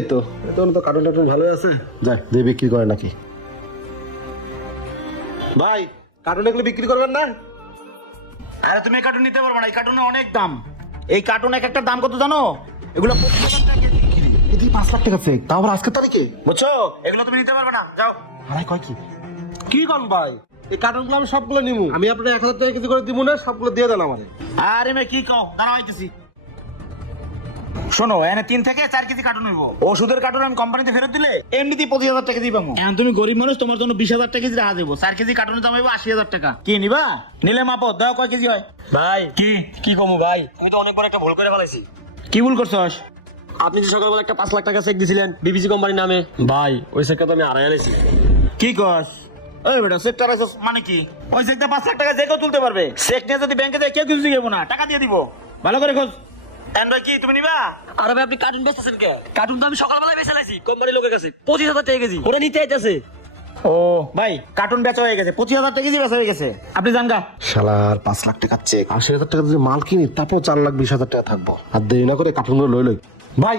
এই তো তো কার্টুন টার্টুন ভালোই আছে, যাই দিয়ে বিক্রি করে নাকি। ভাই কার্টুন এগুলো বিক্রি করবেন না? আরে তুমি এই কার্টুন নিতে পারবে না, এই কার্টুনে অনেক দাম। এই কার্টুন এক একটা দাম কত জানো? এগুলো 25,000 টাকা কেজি। এদিকে 5 লাখ টাকা ফেক, তাও আবার আজকের তারিখে। বুঝছো? এগুলো তুমি নিতে পারবে না, যাও। আরে কয় কি কি কন ভাই, এই কার্টুনগুলো আমি সবগুলো নিবো। আমি আপনার 1000 টাকা কেজি করে দিব না, সবগুলো দিয়ে দেন আমারে। আরে মে কি কও, দাঁড়াও আইতেছি। শোনো, এনে 3 থেকে 4 কেজি কার্টুন হইব। ওষুধের কার্টুন আমি কোম্পানিতে ফেরত দিলে এমনিতেই 25,000 টাকা দিই পাবো। এখন তুমি গরিব মানুষ, তোমার জন্য 20,000 টাকা কেজি রাখা দেবো। 4 কেজি কার্টুনের দাম হইব 80,000 টাকা। কি নিবা? নিলে মাপো, দাও কয় কেজি হয়। ভাই কি কি কমু ভাই, আমি তো অনেক বড় একটা ভুল করে ফেলাইছি। কি ভুল করছস? আপনি যে সকালবেলা একটা 5 লাখ টাকা চেক দিছিলেন বিবিসি কোম্পানির নামে, ভাই ওই চেকটা তো আমি আড়াই আনাইছি। কি কস? ওই বেটা চেকটা রাখছস মানে কি? ওই চেকটা 5 লাখ টাকা যে কেউ তুলতে পারবে। চেক নিয়ে যদি ব্যাংকে যায় কেউ কিছু দিব না, টাকা দিয়ে দিব। ভালো করে খোঁজ। এন্ড্রয়েড কি তুমি নিবা? আরে ভাই আপনি কার্টুন বেচতেছেন কে? কার্টুন তো আমি সকালবেলায় বেচে লাইছি কোম্পানির লোকের কাছে 25,000 টাকা কেজি, ওরা নিতে আইতাছে। ও ভাই, কার্টুন বেচা হয়ে গেছে, 25,000 টাকা কেজি বেচা হয়ে গেছে। আপনি জান গা। শালার 5 লাখ টাকার চেক, 80,000 টাকা যদি মাল কিনি তারপর 4,20,000 টাকা থাকবো। আর দেরি না করে কার্টুনগুলো লই লই। ভাই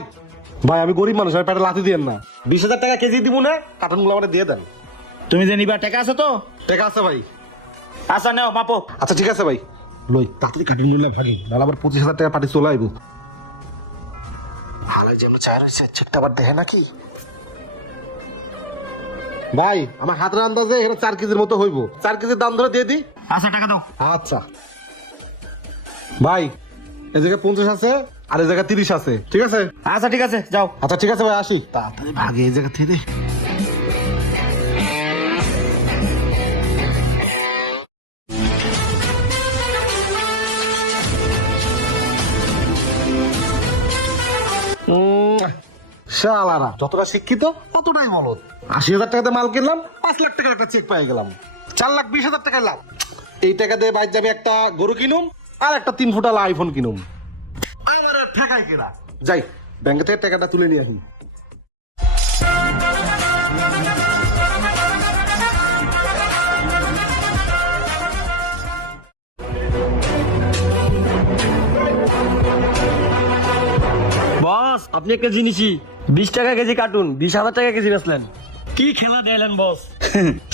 ভাই আমি গরিব মানুষ, আমি পেটে লাথি দিয়েন না। 20,000 টাকা কেজি দিব না, কার্টুনগুলো আমাদের দিয়ে দেন। তুমি যে নিবা টাকা আছে তো? টাকা আছে ভাই। আচ্ছা নাও মাপো। আচ্ছা ঠিক আছে ভাই, লই তাড়াতাড়ি কার্টুন নিলে ভাগি, নাহলে আবার 25,000 টাকা পার্টি চলে আইবো। হালাই যেমন চায় রয়েছে, চেকটা আবার দেখে নাকি। ভাই আমার হাতের আন্দাজে এখানে 4 কেজির মতো হইব, 4 কেজির দাম ধরে দিয়ে দিই। আচ্ছা টাকা দাও। আচ্ছা ভাই, এই জায়গায় 50 আছে আর এই জায়গায় 30 আছে, ঠিক আছে? আচ্ছা ঠিক আছে, যাও। আচ্ছা ঠিক আছে ভাই, আসি তাড়াতাড়ি ভাগে এই জায়গা থেকে। শালারা যতটা শিক্ষিত ততটাই বলদ। 80,000 টাকাতে মাল কিনলাম, 5 লাখ টাকার একটা চেক পেয়ে গেলাম, 4,20,000 টাকা লাভ। এই টাকা দিয়ে বাইর যাবে একটা গরু কিনুম আর একটা 3 ফুটালা আইফোন কিনুম। আমার আর ঠেকাই কেনা, যাই ব্যাংক থেকে টাকাটা তুলে নিয়ে আসি। বস আপনি একটা জিনিসই 20 টাকা কেজি কার্টুন 20,000 টাকা কেজি বেচলেন, কি খেলা দিলেন বস।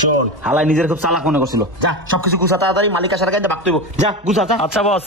শোন, হালাই নিজের খুব চালাক মনে করছিল। যা সবকিছু গুছা তাড়াতাড়ি, মালিক আসার আগে ভাগতে হইব। যা গুছা, যা। আচ্ছা বস।